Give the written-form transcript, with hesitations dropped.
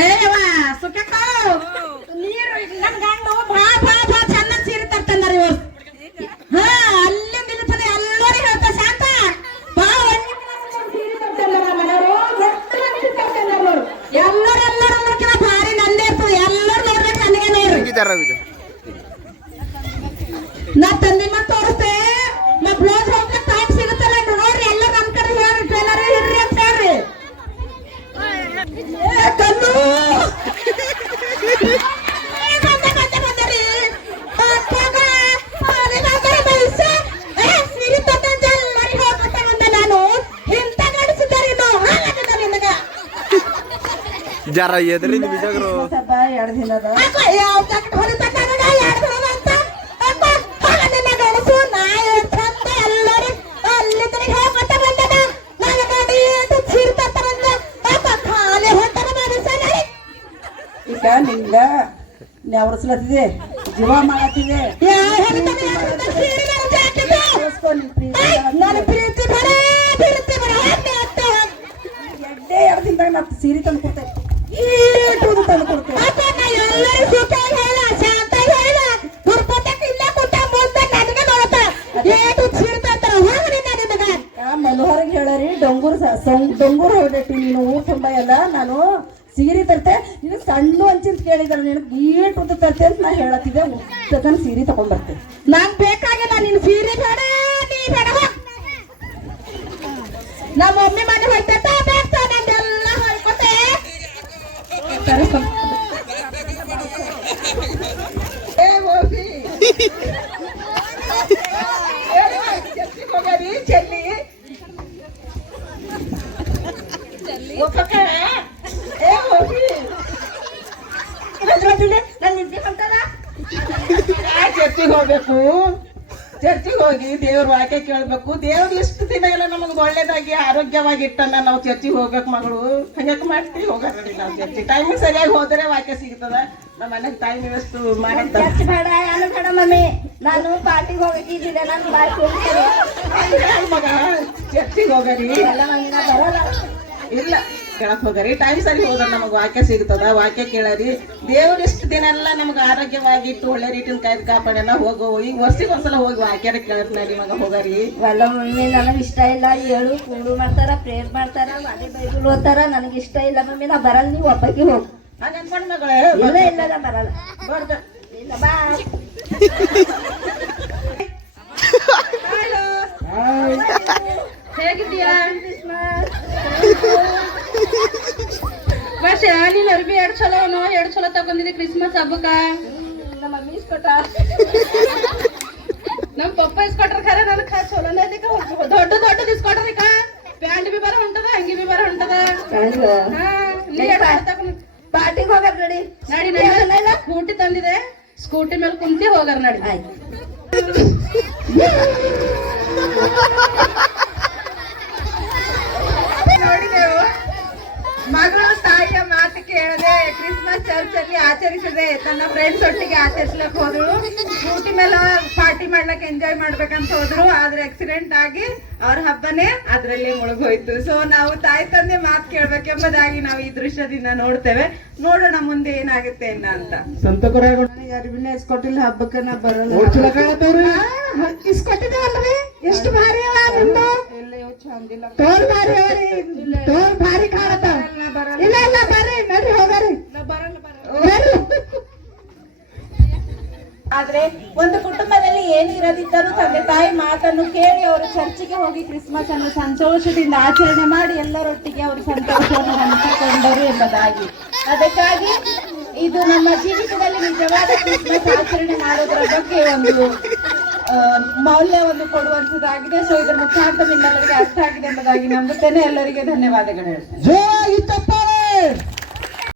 ಏವ ಸುಖಕ್ಕ ನೀರು ನನ್ ಗಂಡು ಬಾ ಬಾ ಬಾ ಚೆನ್ನಾಗಿ ಸೀರೆ ತರ್ತಾರ ಇವ್ರು. ಹಾ ಅಲ್ಲಿಂದ ಇಲ್ಲಿ ತನ ಎಲ್ಲರೂ ಹೇಳ್ತಾ ಶಾಂತ ಬಾ ಸೀರೆ ತರ್ತಾರ ಮನೆಯವರು ಎಲ್ಲರೆಲ್ಲರೂ ನೋಡ್ಕಿನ ಭಾರಿ ನಂದೇ ಇರ್ತದೆ. ಎಲ್ಲರೂ ನೋಡ್ಬೇಕು ನನಗೆ ನೋಡ್ರಿ. ನಾ ತಂದಿ ಮತ್ತೆ ತೋರಿಸ್ತೆ ನಾ ಬ್ಲೌಸ್ ಹೋಗ್ಲಿಕ್ಕೆ ಟೈಮ್ ಸಿಗುತ್ತಲ್ಲ ನೋಡ್ರಿ. ಎಲ್ಲ ನಮ್ ಕಡೆ ಹೇಳ್ರಿ ಟೈಲರ್ ಇರ್ರಿ ಅಂತ ಹೇಳ್ರಿ. ಕಲ್ಲು ಜರ ಎದ್ರಿ ನಿಜರು ಎರಡು ದಿನದ ಈಗ ನಿಂಗ ನೆವರ್ಸ್ಲತ್ತಿದೆ ಜೀವ ಮಾಡತ್ತಿದೆ. ಎಡ್ಡೆ ಎರಡು ದಿನದಾಗ ನಾ ಸೀರೆ ತಂದು ಕೊಡ್ತೇನೆ. ತಂದು ಕೊಡ್ತೇನೆ. ಮನೋಹರಿಗೆ ಹೇಳರಿ ಡೊಂಗೂರ್ ಹೊರಡಟ್ಟಿ ನೀನು ಊರ್ ತುಂಬ ಎಲ್ಲ ನಾನು ಸೀರೆ ತರ್ತೆ. ನೀನು ಸಣ್ಣ ಹಂಚಿಂತ ಕೇಳಿದಾರೆ ನಿನಗೆ ಗೀಟ್ ಉದ್ದ ತರ್ತೆ ಅಂತ ನಾ ಹೇಳತ್ತಿದ್ದೆ. ಉದ್ದಕನ್ ಸೀರೆ ತಗೊಂಡ್ಬರ್ತೆ. ನಾನ್ ಬೇಕಾಗಿಲ್ಲ ನೀನು ಸೀರೆ ಬೇಡ ನೀ ಬೇಡ. ನಮ್ಮ ಮಮ್ಮಿ ಮನೆ ಹೋಯ್ತಾ ನಂದೆಲ್ಲ ಹೊಯ್ಕೋತೆ. ಚೆಲ್ಲಿ ಚರ್ಚಿಗೆ ಹೋಗ್ಬೇಕು. ಚರ್ಚಿಗೆ ಹೋಗಿ ದೇವ್ರ ವಾಕ್ಯ ಕೇಳ್ಬೇಕು. ದೇವ್ರು ಎಷ್ಟು ದಿನ ಎಲ್ಲ ನಮಗೆ ಒಳ್ಳೇದಾಗಿ ಆರೋಗ್ಯವಾಗಿ ಇಟ್ಟನ್ನ ನಾವು ಚರ್ಚಿಗೆ ಹೋಗ್ಬೇಕು ಮಗಳು. ಹಂಗಕ್ಕೆ ಮಾಡ್ತೀವಿ ಹೋಗೋದ್ರಿ ನಾವು ಚರ್ಚಿ ಟೈಮಿಗೆ ಸರಿಯಾಗಿ ಹೋದರೆ ವಾಕ್ಯ ಸಿಗ್ತದ. ನಮ್ಮ ಮನೆಗೆ ಟೈಮ್ ಎಷ್ಟು ಮಾಡ್ತಾರೆ. ಚರ್ಚ್ ಬೇಡ ಏನು ಬೇಡ ಮಮ್ಮಿ, ನಾನು ಪಾರ್ಟಿಗೆ ಹೋಗಕ್ಕಿದ್ದಿದ್ದೆ. ನಾನು ಮಗ ಚರ್ಚಿಗೆ ಹೋಗರಿ ಎಲ್ಲ ಮಮ್ಮಿ ನಾ ಬರಲ್ಲ. ಇಲ್ಲ ಕೇಳಕ್ ಹೋಗರಿ. ಟೈಮ್ ಸರಿ ಹೋದ್ರೆ ನಮಗ್ ವಾಕ್ಯ ಸಿಗ್ತದ. ವಾಕ್ಯ ಕೇಳರಿ. ದೇವ್ರ ಇಷ್ಟು ದಿನ ಎಲ್ಲ ನಮ್ಗೆ ಆರೋಗ್ಯವಾಗಿ ಇಟ್ಟು ಒಳ್ಳೆ ರೀತಿನ ಕಾಯ್ದು ಕಾಪಾಡೆಲ್ಲ ಹೋಗು. ಈಗ ವರ್ಷಕ್ಕೆ ಒಂದ್ಸಲ ಹೋಗಿ ವಾಕ್ಯರ ಕೇಳ್ತಾರಿ ಮಗ ಹೋಗರಿ. ಎಲ್ಲ ಮಮ್ಮಿ ನನಗೆ ಇಷ್ಟ ಇಲ್ಲ. ಹೇಳು ಕೂಡು ಮಾಡ್ತಾರ, ಪ್ರೇಯರ್ ಮಾಡ್ತಾರ, ಅದೇ ಬೈಬಲ್ ಓದ್ತಾರ. ನನಗೆ ಇಷ್ಟ ಇಲ್ಲ ಮಮ್ಮಿ, ನಾ ಬರಲ್ಲ. ನೀವು ಒಬ್ಬಕ್ಕೆ ಹೋಗು. ಹಾಗೆ ಅನ್ಕೊಂಡ್ ಮಗಳೇ ಇಲ್ಲ ಇಲ್ಲ ನಾ ಬರಲ್ಲ. ಬರ್ದ ಇಲ್ಲ ಬಾ. ಹೇಗಿದ್ದೀಯಾ? ವರ್ಷ ನೀನ್ ಅರ್ಬಿ ಎರಡ್ ಚಲೋ ತಗೊಂಡಿದ್ದೆ ಕ್ರಿಸ್ಮಸ್ ಹಬ್ಬಕ್ಕ. ನಮ್ಮ ಮಮ್ಮಿ ಇಸ್ಕೊಟ್ಟ. ನಮ್ ಪಪ್ಪ ಇಸ್ಕೊಟ್ರ ಖರೆ ನನ್ ಚಲೋನೇ ದೊಡ್ಡ ಇಸ್ಕೊಟ್ರಿ. ಪ್ಯಾಂಟ್ ಬಿ ಬರ ಹೊಂಟದ, ಅಂಗಿ ಬಿ ಬರ ಹೊಂಟದ. ಪಾರ್ಟಿಗೆ ಹೋಗಾರ ನಡಿ. ನಡಿ ಸ್ಕೂಟಿ ತಂದಿದೆ. ಸ್ಕೂಟಿ ಮೇಲೆ ಕುಂತಿ ಹೋಗಾರ ನಡಿ. ಆಯ್ತು. ನೋಡಿದೆವು ಮಗಳು ತಾಯಿಯ ಮಾತು ಕೇಳದೆ ಕ್ರಿಸ್ಮಸ್ ಚರ್ಚ್ ಅಲ್ಲಿ ಆಚರಿಸದೆ ತನ್ನ ಫ್ರೆಂಡ್ಸ್ ಒಟ್ಟಿಗೆ ಆಚರಿಸ್ಲಕ್ ಹೋದ್ರು. ಸ್ಕೂಟಿ ಮೇಲೆ ಪಾರ್ಟಿ ಮಾಡ್ಲಕ್ ಎಂಜಾಯ್ ಮಾಡ್ಬೇಕಂತ ಹೋದ್ರು. ಆದ್ರೆ ಆಕ್ಸಿಡೆಂಟ್ ಆಗಿ ಅವ್ರ ಹಬ್ಬನೇ ಅದ್ರಲ್ಲಿ ಮುಳುಗೋಯ್ತು. ಸೊ ನಾವು ತಾಯಿ ತಂದೆ ಮಾತು ಕೇಳ್ಬೇಕೆಂಬುದಾಗಿ ನಾವು ಈ ದೃಶ್ಯದಿಂದ ನೋಡ್ತೇವೆ. ನೋಡೋಣ ಮುಂದೆ ಏನಾಗುತ್ತೆ ಅಂತ. ಅರಿವಿನ ಇಸ್ಕೊಟ್ಟಿಲ್ಲ ಹಬ್ಬಕ್ಕ ನಾ ಬರಲ್ಲ. ಇಸ್ಕೊಟ್ಟಿದ್ದೇವಲ್ರಿ ಎಷ್ಟು ಭಾರಿ ಅವ ನಿಮ್ದು. ತೋರ್ ಭಾರಿ ಅವರಿ, ತೋರ್ ಭಾರಿ ಕಾಣತ್ತ. ಇಲ್ಲ ಇಲ್ಲ ಬರ್ರಿ ನಡ್ರಿ ಹೋಗರಿ. ಆದ್ರೆ ಒಂದು ಕುಟುಂಬದಲ್ಲಿ ಏನು ಇರದಿದ್ದರೂ ತಂದೆ ತಾಯಿ ಮಾತನ್ನು ಕೇಳಿ ಅವರು ಚರ್ಚಿಗೆ ಹೋಗಿ ಕ್ರಿಸ್ಮಸ್ ಅನ್ನು ಸಂತೋಷದಿಂದ ಆಚರಣೆ ಮಾಡಿ ಎಲ್ಲರೊಟ್ಟಿಗೆ ಅವರು ಸಂತೋಷವನ್ನು ಹಂಚಿಕೊಂಡರು ಎಂಬುದಾಗಿ. ಅದಕ್ಕಾಗಿ ಇದು ನಮ್ಮ ಜೀವಿತದಲ್ಲಿ ನಿಜವಾದ ಕ್ರಿಸ್ಮಸ್ ಆಚರಣೆ ಮಾಡೋದರ ಬಗ್ಗೆ ಒಂದು ಮೌಲ್ಯವನ್ನು ಕೊಡುವಂತದ್ದಾಗಿದೆ. ಸೊ ಇದರ ಮುಖಾಂತರ ನಿಮ್ಮೆಲ್ಲರಿಗೆ ಅರ್ಥ ಆಗಿದೆ ಎಂಬುದಾಗಿ ನಂಬುತ್ತೇನೆ. ಎಲ್ಲರಿಗೆ ಧನ್ಯವಾದಗಳು ಹೇಳ್ತೇನೆ.